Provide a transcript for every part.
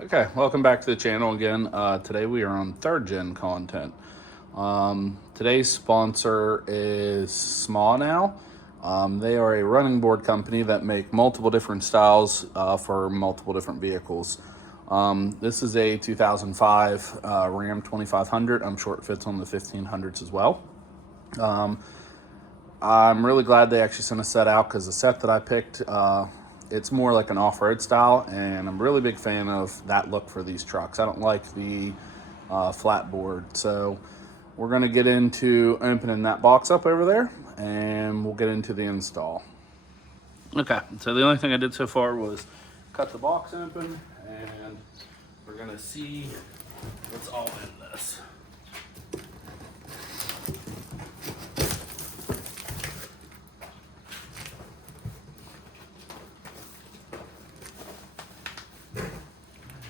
Okay, welcome back to the channel again. Today we are on 3rd gen content. Today's sponsor is smanow. They are a running board company that make multiple different styles for multiple different vehicles. This is a 2005 Ram 2500. I'm sure it fits on the 1500s as well. I'm really glad they actually sent a set out because the set that I picked, it's more like an off-road style, and I'm a really big fan of that look for these trucks. I don't like the flat board, so we're going to get into opening that box up over there, and we'll get into the install. Okay, so the only thing I did so far was cut the box open, and we're going to see what's all in this.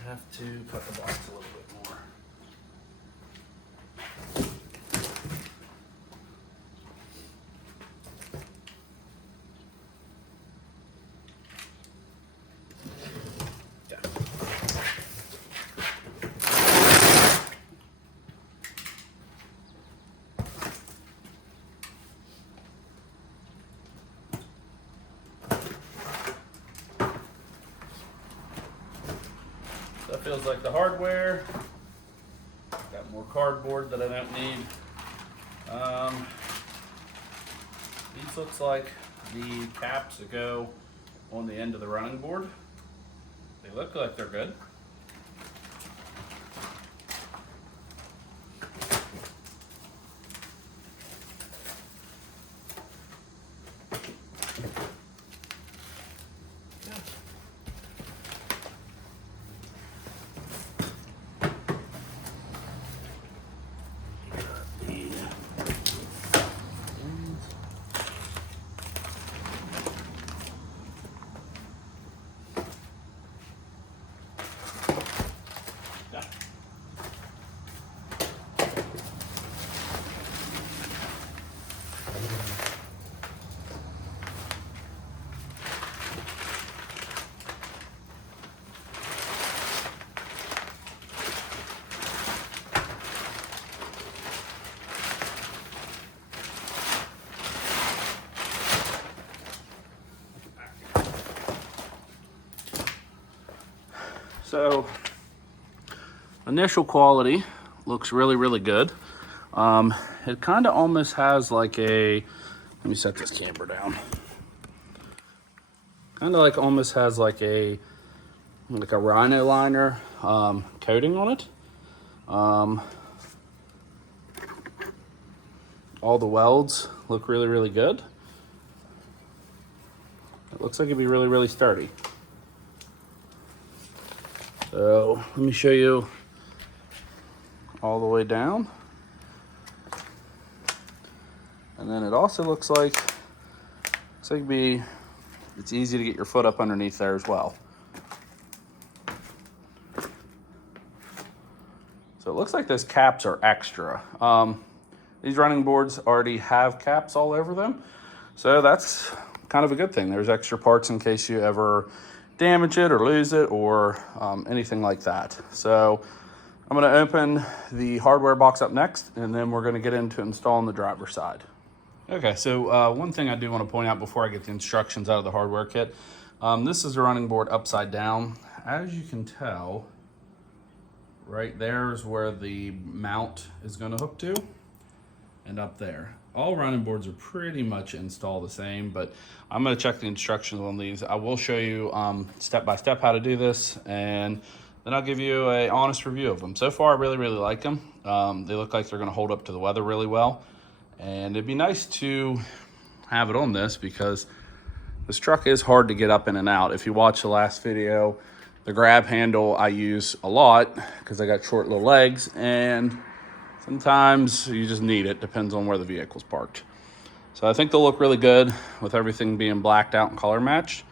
Have to cut the box a little bit more. Yeah. That feels like the hardware. Got more cardboard that I don't need. These looks like the caps that go on the end of the running board. They look like they're good. So, initial quality looks really good. It kind of almost has like a, let me set this camera down. Kind of like almost has like a rhino liner coating on it. All the welds look really good. It looks like it'd be really sturdy. So let me show you all the way down. And then it also looks like it's easy to get your foot up underneath there as well. So it looks like those caps are extra. These running boards already have caps all over them, so that's kind of a good thing. There's extra parts in case you ever damage it or lose it or anything like that. So I'm going to open the hardware box up next, and then we're going to get into installing the driver's side. Okay, so one thing I do want to point out before I get the instructions out of the hardware kit, this is a running board upside down. As you can tell, right there is where the mount is going to hook to, and up there. All running boards are pretty much installed the same, but I'm going to check the instructions on these. I will show you step by step how to do this, and then I'll give you an honest review of them. So far, I really like them. They look like they're going to hold up to the weather really well, and it'd be nice to have it on this because this truck is hard to get up in and out. If you watch the last video, the grab handle I use a lot because I got short little legs, and sometimes you just need it, depends on where the vehicle's parked. So I think they'll look really good with everything being blacked out and color matched.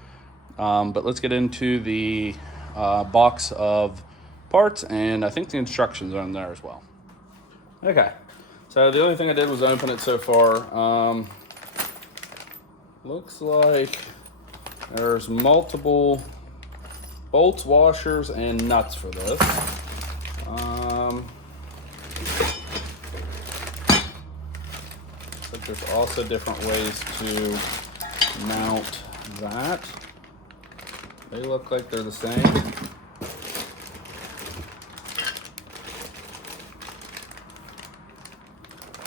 But let's get into the box of parts, and I think the instructions are in there as well. Okay, so the only thing I did was open it so far. Looks like there's multiple bolts, washers, and nuts for this. But there's also different ways to mount that. They look like they're the same.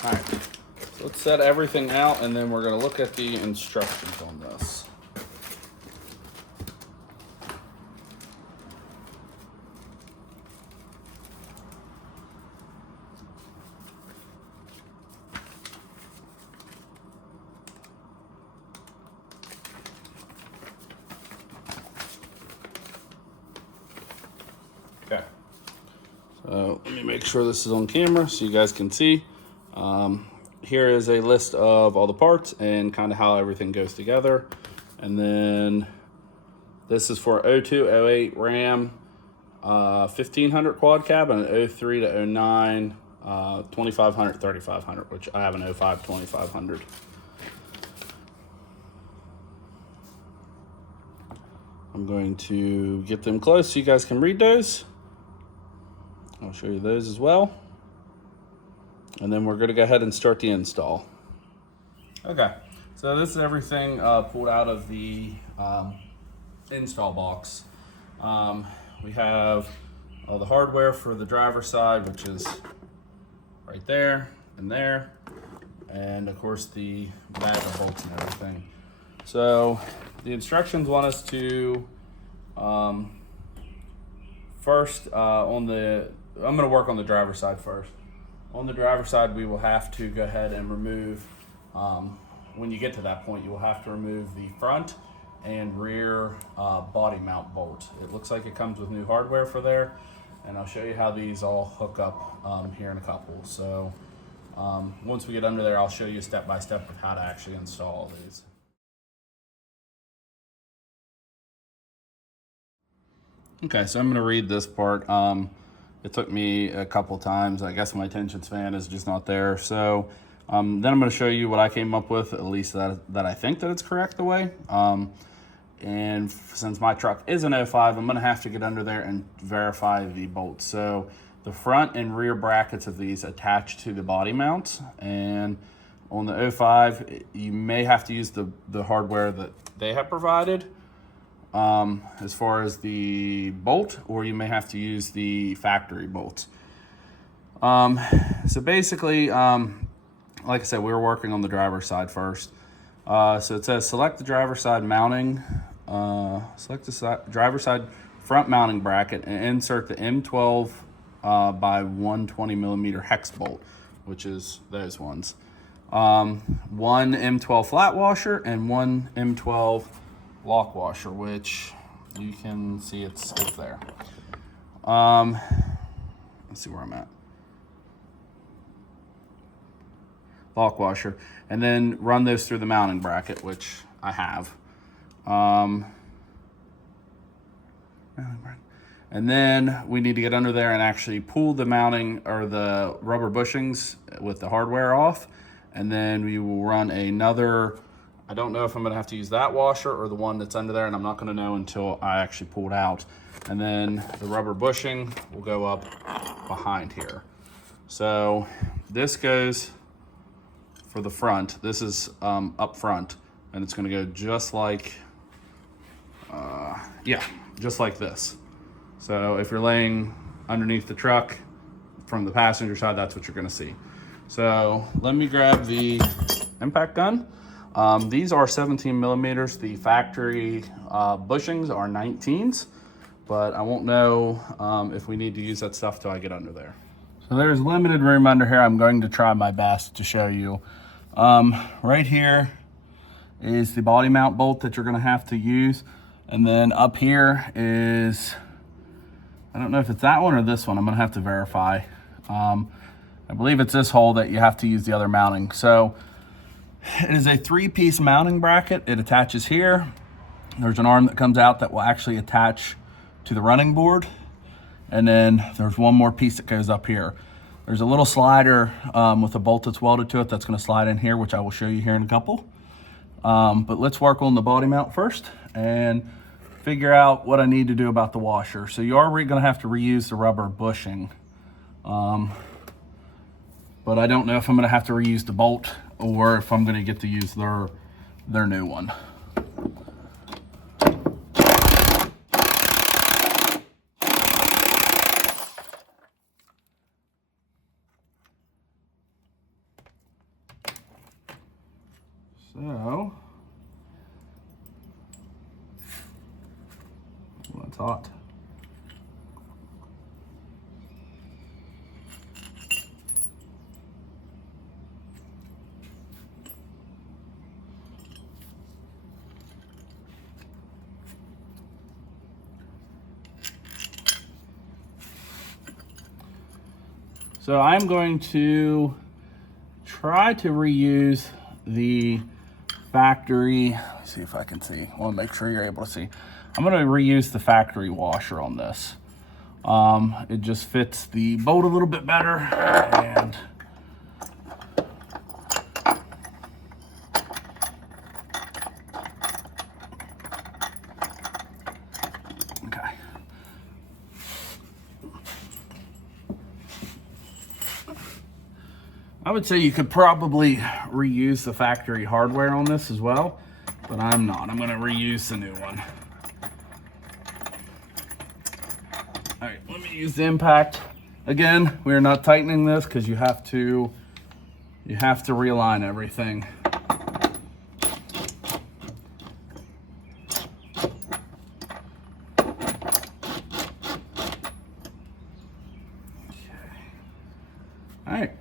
All right, so let's set everything out, and then we're going to look at the instructions on this. Okay, so let me make sure this is on camera so you guys can see. Here is a list of all the parts and kind of how everything goes together. And then this is for 02, 08 Ram 1500 quad cab, and an 03 to 09 2500, 3500, which I have an 05 2500. I'm going to get them close so you guys can read those. I'll show you those as well. And then we're going to go ahead and start the install. Okay, so this is everything pulled out of the install box. We have the hardware for the driver's side, which is right there, and of course the bag of bolts and everything. So the instructions want us to first I'm going to work on the driver's side first. On the driver's side, we will have to go ahead and remove, when you get to that point, you will have to remove the front and rear body mount bolt. It looks like it comes with new hardware for there, and I'll show you how these all hook up here in a couple. So once we get under there, I'll show you step by step of how to actually install all these. Okay, so I'm going to read this part. It took me a couple times. I guess my attention span is just not there. So then I'm going to show you what I came up with, at least that I think that it's correct the way. And since my truck is an 05, I'm going to have to get under there and verify the bolts. So the front and rear brackets of these attach to the body mounts. And on the 05, you may have to use the hardware that they have provided. As far as the bolt, or you may have to use the factory bolt. So basically, like I said, we were working on the driver's side first. So it says select the driver's side mounting, select the driver's side front mounting bracket and insert the M12 by 120 millimeter hex bolt, which is those ones. One M12 flat washer and one M12 lock washer, which you can see it's there. Let's see where I'm at. Lock washer, and then run those through the mounting bracket, which I have. And then we need to get under there and actually pull the mounting or the rubber bushings with the hardware off, and then we will run another. I don't know if I'm going to have to use that washer or the one that's under there, and I'm not going to know until I actually pull it out. And then the rubber bushing will go up behind here. So this goes for the front. This is up front, and it's going to go just like, just like this. So if you're laying underneath the truck from the passenger side, that's what you're going to see. So let me grab the impact gun. These are 17 millimeters. The factory bushings are 19s, but I won't know if we need to use that stuff till I get under there. So there's limited room under here. I'm going to try my best to show you. Right here is the body mount bolt that you're going to have to use. And then up here is, I don't know if it's that one or this one. I'm going to have to verify. I believe it's this hole that you have to use the other mounting. So it is a 3-piece mounting bracket. It attaches here. There's an arm that comes out that will actually attach to the running board. And then there's one more piece that goes up here. There's a little slider with a bolt that's welded to it that's going to slide in here, which I will show you here in a couple. But let's work on the body mount first. And figure out what I need to do about the washer. So you are going to have to reuse the rubber bushing. But I don't know if I'm going to have to reuse the bolt or if I'm going to get to use their new one. So, well, it's hot. So I'm going to try to reuse the factory. Let me see if I can see. I want to make sure you're able to see. I'm going to reuse the factory washer on this. It just fits the bolt a little bit better, and okay. I would say you could probably reuse the factory hardware on this as well, but I'm not. I'm going to reuse the new one. All right, let me use the impact. Again, we're not tightening this because you have to realign everything. All right.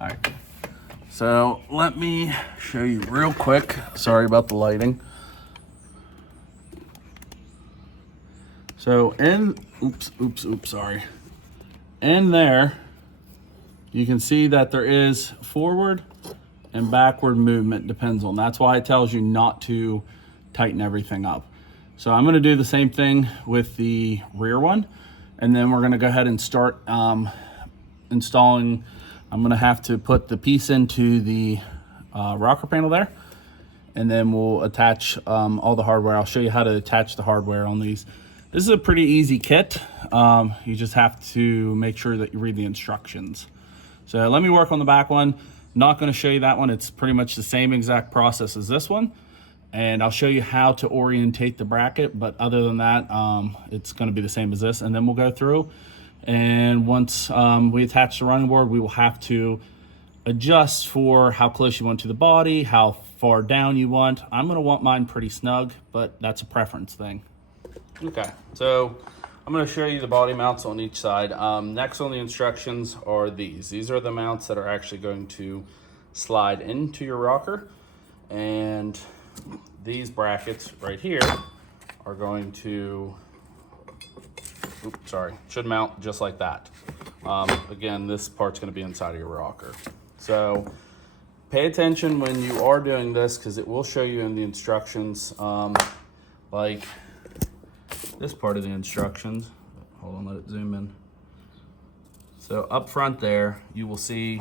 All right. So let me show you real quick. Sorry about the lighting. So sorry. In there, you can see that there is forward and backward movement, depends on. That's why it tells you not to tighten everything up. So I'm gonna do the same thing with the rear one, and then we're gonna go ahead and start installing. I'm gonna have to put the piece into the rocker panel there, and then we'll attach all the hardware. I'll show you how to attach the hardware on these. This is a pretty easy kit. You just have to make sure that you read the instructions. So let me work on the back one. Not gonna show you that one. It's pretty much the same exact process as this one. And I'll show you how to orientate the bracket, but other than that, it's gonna be the same as this. And then we'll go through, and once we attach the running board, we will have to adjust for how close you want to the body, how far down you want. I'm gonna want mine pretty snug, but that's a preference thing. Okay, so I'm going to show you the body mounts on each side. Next on the instructions are these. These are the mounts that are actually going to slide into your rocker. And these brackets right here are going to, should mount just like that. Again, this part's going to be inside of your rocker. So pay attention when you are doing this, because it will show you in the instructions, like this part of the instructions. Hold on, let it zoom in. So up front there, you will see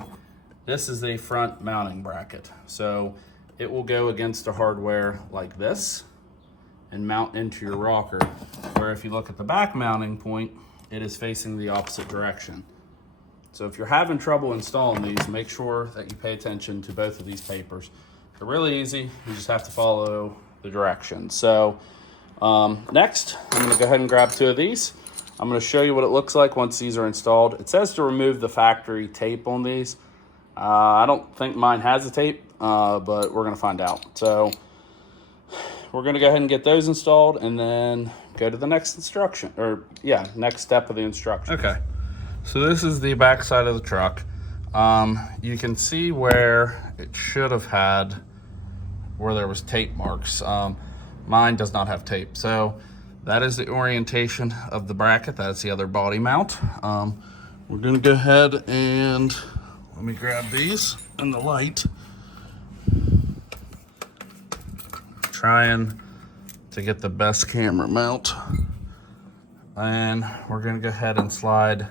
this is a front mounting bracket. So it will go against the hardware like this and mount into your rocker. Where if you look at the back mounting point, it is facing the opposite direction. So if you're having trouble installing these, make sure that you pay attention to both of these papers. They're really easy. You just have to follow the directions. So next, I'm going to go ahead and grab two of these. I'm going to show you what it looks like once these are installed. It says to remove the factory tape on these. I don't think mine has a tape, but we're going to find out. So we're going to go ahead and get those installed and then go to the next instruction, or yeah, next step of the instructions. Okay, so this is the back side of the truck. You can see where it should have had, where there was tape marks. Mine does not have tape. So that is the orientation of the bracket. That's the other body mount. We're gonna go ahead and let me grab these in the light. Trying to get the best camera mount. And we're gonna go ahead and slide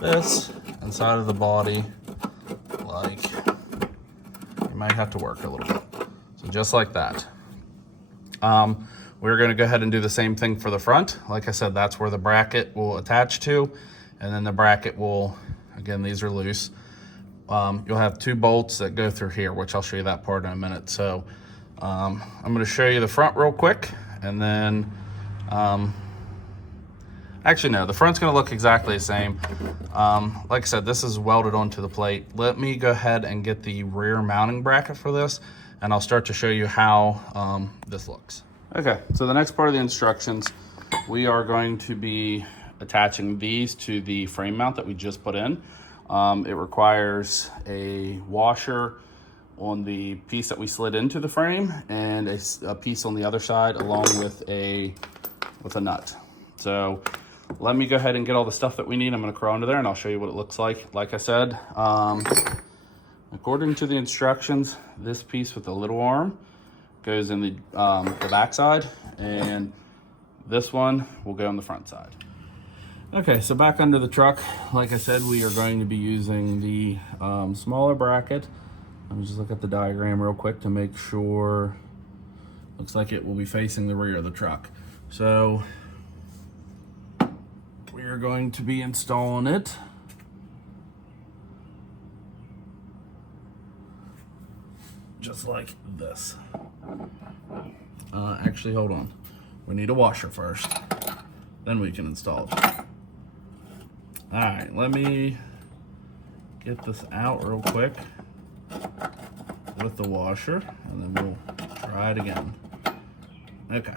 this inside of the body. Like, you might have to work a little bit. just like that. We're gonna go ahead and do the same thing for the front. Like I said, that's where the bracket will attach to, and then the bracket will, again, these are loose. You'll have 2 bolts that go through here, which I'll show you that part in a minute. So I'm gonna show you the front real quick, and then, actually no, the front's gonna look exactly the same. Like I said, this is welded onto the plate. Let me go ahead and get the rear mounting bracket for this, and I'll start to show you how this looks. Okay, so the next part of the instructions, we are going to be attaching these to the frame mount that we just put in. It requires a washer on the piece that we slid into the frame and a piece on the other side, along with a nut. So let me go ahead and get all the stuff that we need. I'm gonna crawl under there and I'll show you what it looks like. Like I said, according to the instructions, this piece with the little arm goes in the back side, and this one will go on the front side. Okay, so back under the truck, like I said, we are going to be using the smaller bracket. Let me just look at the diagram real quick to make sure. Looks like it will be facing the rear of the truck. So we are going to be installing it. Just like this. Actually, hold on. We need a washer first. Then we can install it. All right, let me get this out real quick with the washer, and then we'll try it again. Okay.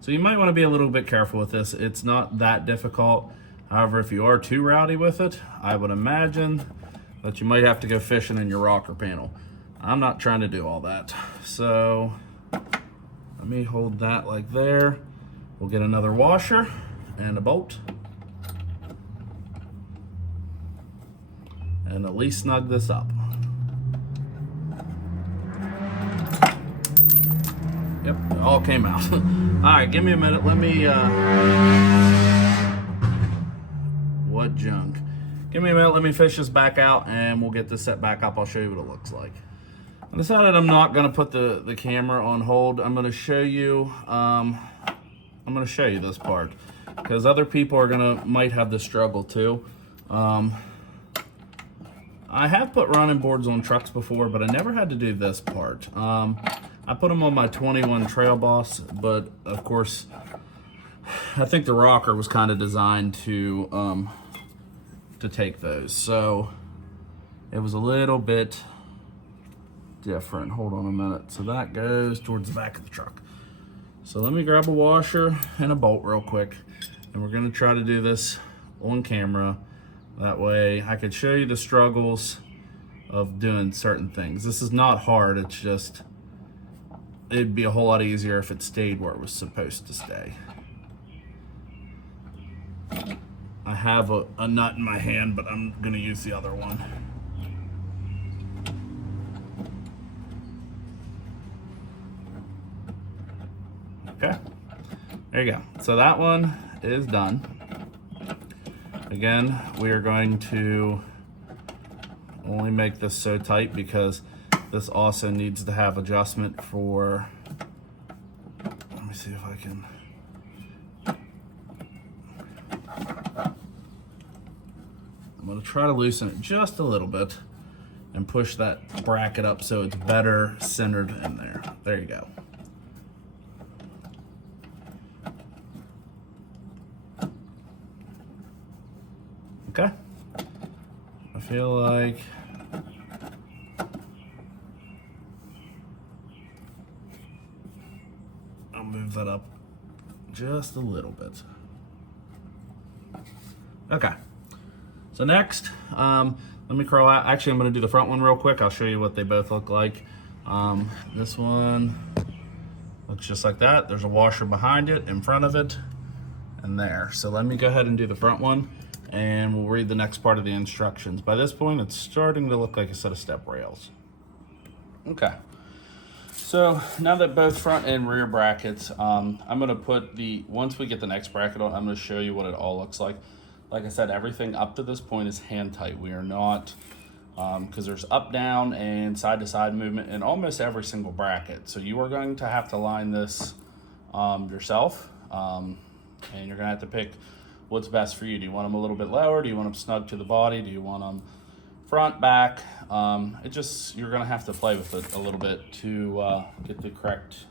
So you might want to be a little bit careful with this. It's not that difficult. However, if you are too rowdy with it, I would imagine that you might have to go fishing in your rocker panel. I'm not trying to do all that. So let me hold that like there. We'll get another washer and a bolt. And at least snug this up. Yep, it all came out. All right, give me a minute. Let me, what junk. Give me a minute, let me fish this back out and we'll get this set back up. I'll show you what it looks like. I decided I'm not gonna put the camera on hold. I'm gonna show you, this part because other people might have this struggle too. I have put running boards on trucks before, but I never had to do this part. I put them on my 21 Trail Boss, but of course, I think the rocker was kind of designed to take those. So it was a little bit different. Hold on a minute. So that goes towards the back of the truck. So let me grab a washer and a bolt real quick, and we're gonna try to do this on camera. That way I could show you the struggles of doing certain things. This is not hard, it's just, it'd be a whole lot easier if it stayed where it was supposed to stay. I have a nut in my hand, but I'm gonna use the other one. Okay, there you go. So that one is done. Again, we are going to only make this so tight because this also needs to have adjustment for, let me see if I can. I'm gonna try to loosen it just a little bit and push that bracket up so it's better centered in there. There you go. Okay, I feel like I'll move that up just a little bit. Okay, so next, let me crawl out. Actually, I'm gonna do the front one real quick. I'll show you what they both look like. This one looks just like that. There's a washer behind it, in front of it, and there. So let me go ahead and do the front one, and we'll read the next part of the instructions. By this point, it's starting to look like a set of step rails. Okay, so now that both front and rear brackets, I'm gonna put once we get the next bracket on, I'm gonna show you what it all looks like. Like I said, everything up to this point is hand tight. We are not because there's up, down, and side to side movement in almost every single bracket. So you are going to have to line this yourself, and you're gonna have to pick what's best for you. Do you want them a little bit lower? Do you want them snug to the body? Do you want them front, back? You're gonna have to play with it a little bit to get the correct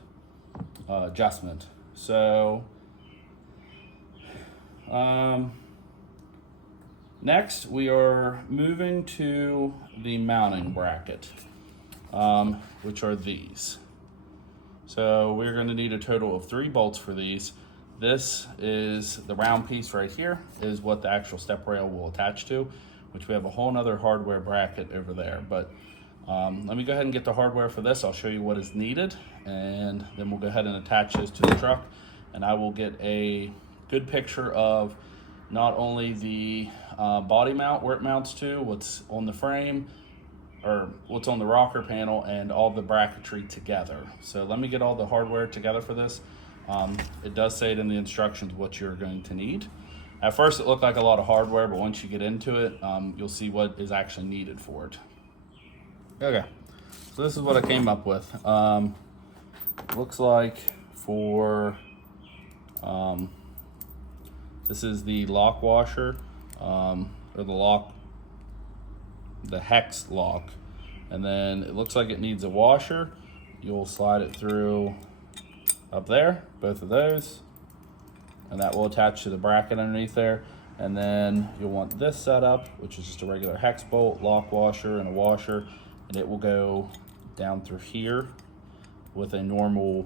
adjustment. So next we are moving to the mounting bracket, which are these. So we're going to need a total of 3 bolts for these. This is the round piece right here, is what the actual step rail will attach to, which we have a whole nother hardware bracket over there. But let me go ahead and get the hardware for this. I'll show you what is needed, and then we'll go ahead and attach those to the truck, and I will get a good picture of not only the body mount, where it mounts to, what's on the frame, or what's on the rocker panel, and all the bracketry together. So let me get all the hardware together for this. It does say it in the instructions what you're going to need. At first it looked like a lot of hardware, but once you get into it, you'll see what is actually needed for it. Okay, so this is what I came up with. Looks like for, this is the lock washer, or the hex lock, and then it looks like it needs a washer. You'll slide it through up there, both of those, and that will attach to the bracket underneath there. And then you'll want this setup, which is just a regular hex bolt, lock washer, and a washer, and it will go down through here with a normal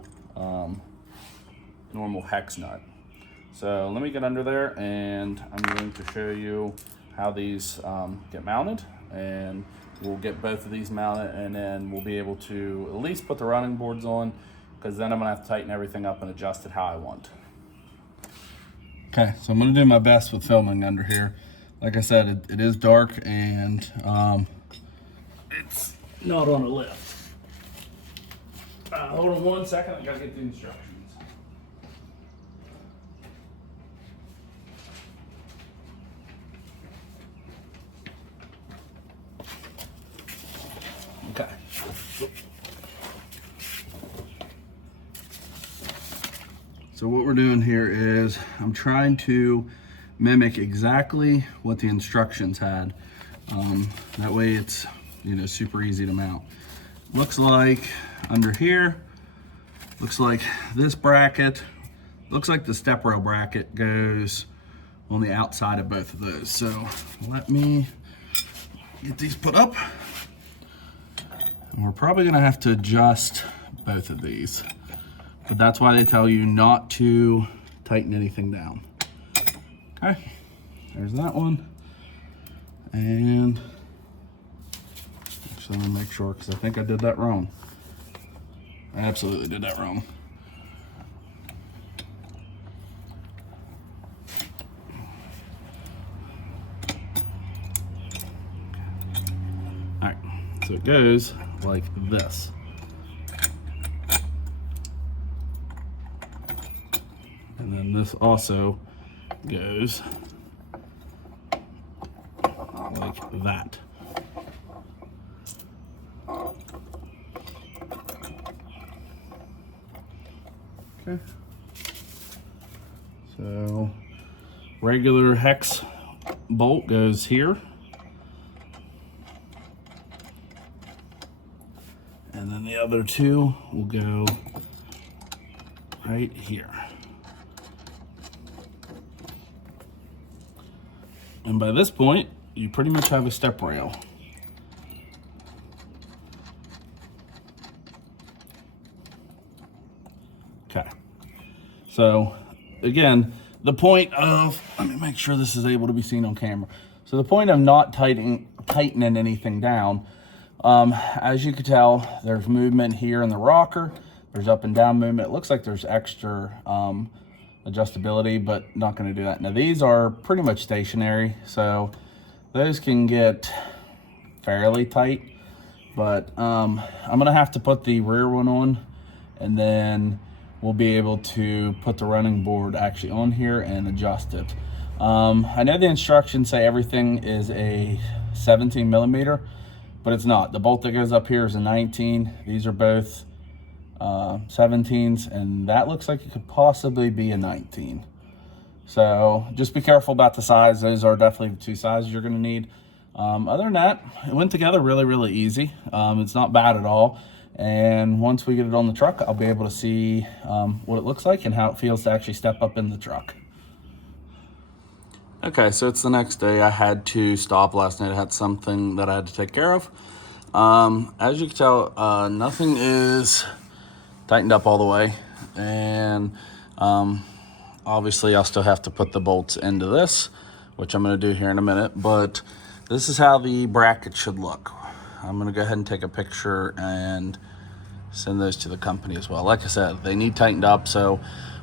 hex nut. So let me get under there, and I'm going to show you how these get mounted, and we'll get both of these mounted, and then we'll be able to at least put the running boards on, because then I'm gonna have to tighten everything up and adjust it how I want. Okay, so I'm gonna do my best with filming under here. Like I said, it is dark, and it's not on a lift. Hold on one second, I gotta get the instructions. Okay. So what we're doing here is I'm trying to mimic exactly what the instructions had. That way it's, super easy to mount. Looks like under here, looks like this bracket, looks like the step rail bracket goes on the outside of both of those. So let me get these put up. And we're probably gonna have to adjust both of these, but that's why they tell you not to tighten anything down. Okay, there's that one. And actually, let me make sure, because I think I did that wrong. I absolutely did that wrong. All right, so it goes like this. And then this also goes like that. Okay. So regular hex bolt goes here. And then the other two will go right here. And by this point, you pretty much have a step rail. Okay. So again, the point of, let me make sure this is able to be seen on camera. So the point of not tightening anything down, as you can tell, there's movement here in the rocker. There's up and down movement. It looks like there's extra adjustability, but not going to do that. Now these are pretty much stationary, so those can get fairly tight, but I'm going to have to put the rear one on, and then we'll be able to put the running board actually on here and adjust it. I know the instructions say everything is a 17 millimeter. but it's not. The bolt that goes up here is a 19. These are both 17s, and that looks like it could possibly be a 19. So just be careful about the size. Those are definitely the two sizes you're going to need. Other than that, it went together really easy. It's not bad at all. And once we get it on the truck, I'll be able to see what it looks like and how it feels to actually step up in the truck. Okay, so it's the next day. I had to stop last night. I had something that I had to take care of. As you can tell, nothing is tightened up all the way. And obviously I'll still have to put the bolts into this, which I'm going to do here in a minute. But this is how the bracket should look. I'm going to go ahead and take a picture and send those to the company as well. Like I said, they need tightened up. So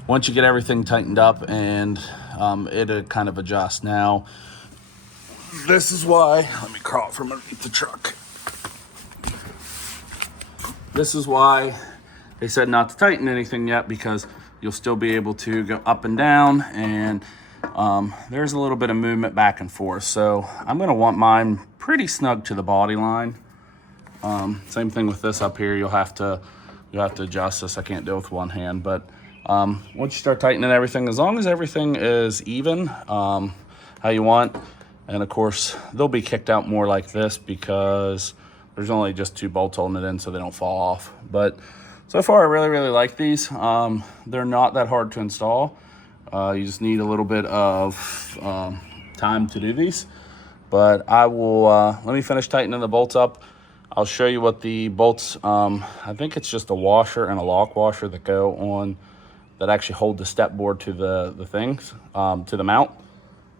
once you get everything tightened up, and it'll kind of adjust. Now, this is why, let me crawl from underneath the truck. This is why they said not to tighten anything yet, because you'll still be able to go up and down, and there's a little bit of movement back and forth. So I'm going to want mine pretty snug to the body line. Same thing with this up here. You'll have to adjust this. I can't do it with one hand, but once you start tightening everything, as long as everything is even how you want, and of course they'll be kicked out more like this because there's only just 2 bolts holding it in so they don't fall off. But so far I really like these. They're not that hard to install. You just need a little bit of time to do these. But I will let me finish tightening the bolts up. I'll show you what the bolts, I think it's just a washer and a lock washer that go on, that actually hold the step board to the things, to the mount.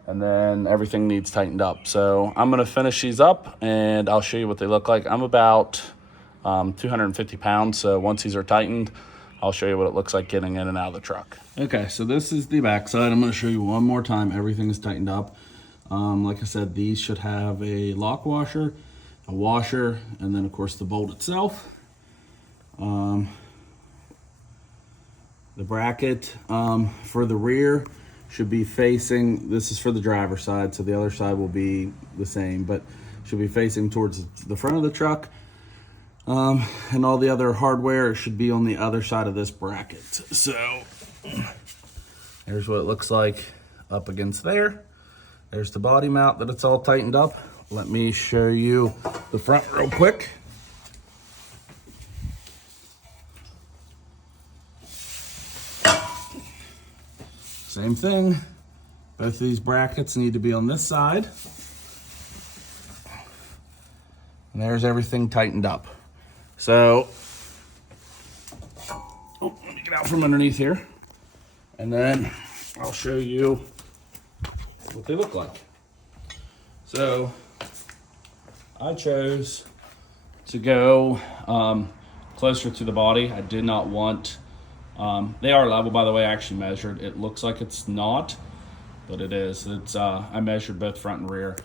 And then everything needs tightened up. So I'm gonna finish these up and I'll show you what they look like. I'm about 250 pounds. So once these are tightened, I'll show you what it looks like getting in and out of the truck. Okay, so this is the back side. I'm gonna show you one more time. Everything is tightened up. Like I said, these should have a lock washer, a washer, and then of course the bolt itself. The bracket for the rear should be facing, this is for the driver's side, so the other side will be the same, but should be facing towards the front of the truck. And all the other hardware should be on the other side of this bracket. So here's what it looks like up against there. There's the body mount that it's all tightened up. Let me show you the front real quick. Same thing. Both of these brackets need to be on this side. And there's everything tightened up. So, let me get out from underneath here. And then I'll show you what they look like. So, I chose to go closer to the body. I did not want, they are level, by the way. I actually measured. It looks like it's not, but it is. It's I measured both front and rear.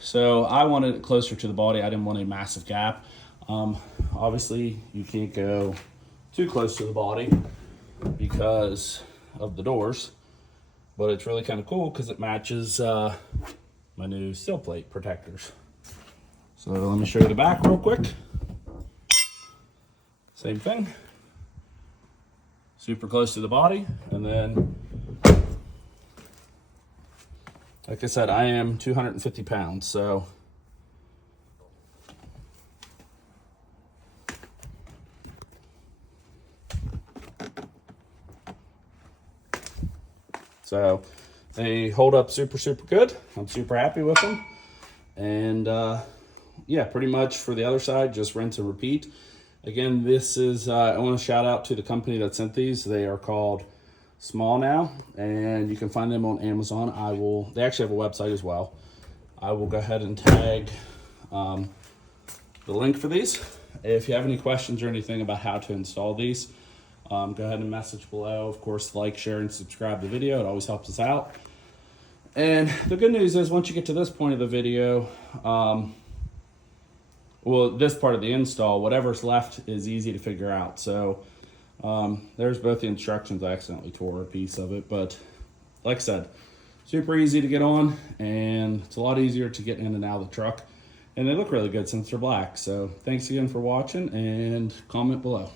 So I wanted it closer to the body. I didn't want a massive gap. Obviously, you can't go too close to the body because of the doors, but it's really kind of cool because it matches my new sill plate protectors. So let me show you the back real quick. Same thing. Super close to the body, and then, like I said, I am 250 pounds, so they hold up super good. I'm super happy with them. And yeah, pretty much for the other side, just rinse and repeat. Again, this is, I want to shout out to the company that sent these. They are called SPELAB, and you can find them on Amazon. They actually have a website as well. I will go ahead and tag the link for these. If you have any questions or anything about how to install these, go ahead and message below. Of course, like, share, and subscribe to the video. It always helps us out. And the good news is, once you get to this point of the video, well, this part of the install, whatever's left is easy to figure out. So there's both the instructions. I accidentally tore a piece of it, but like I said, super easy to get on, and it's a lot easier to get in and out of the truck. and they look really good since they're black. So thanks again for watching, and comment below.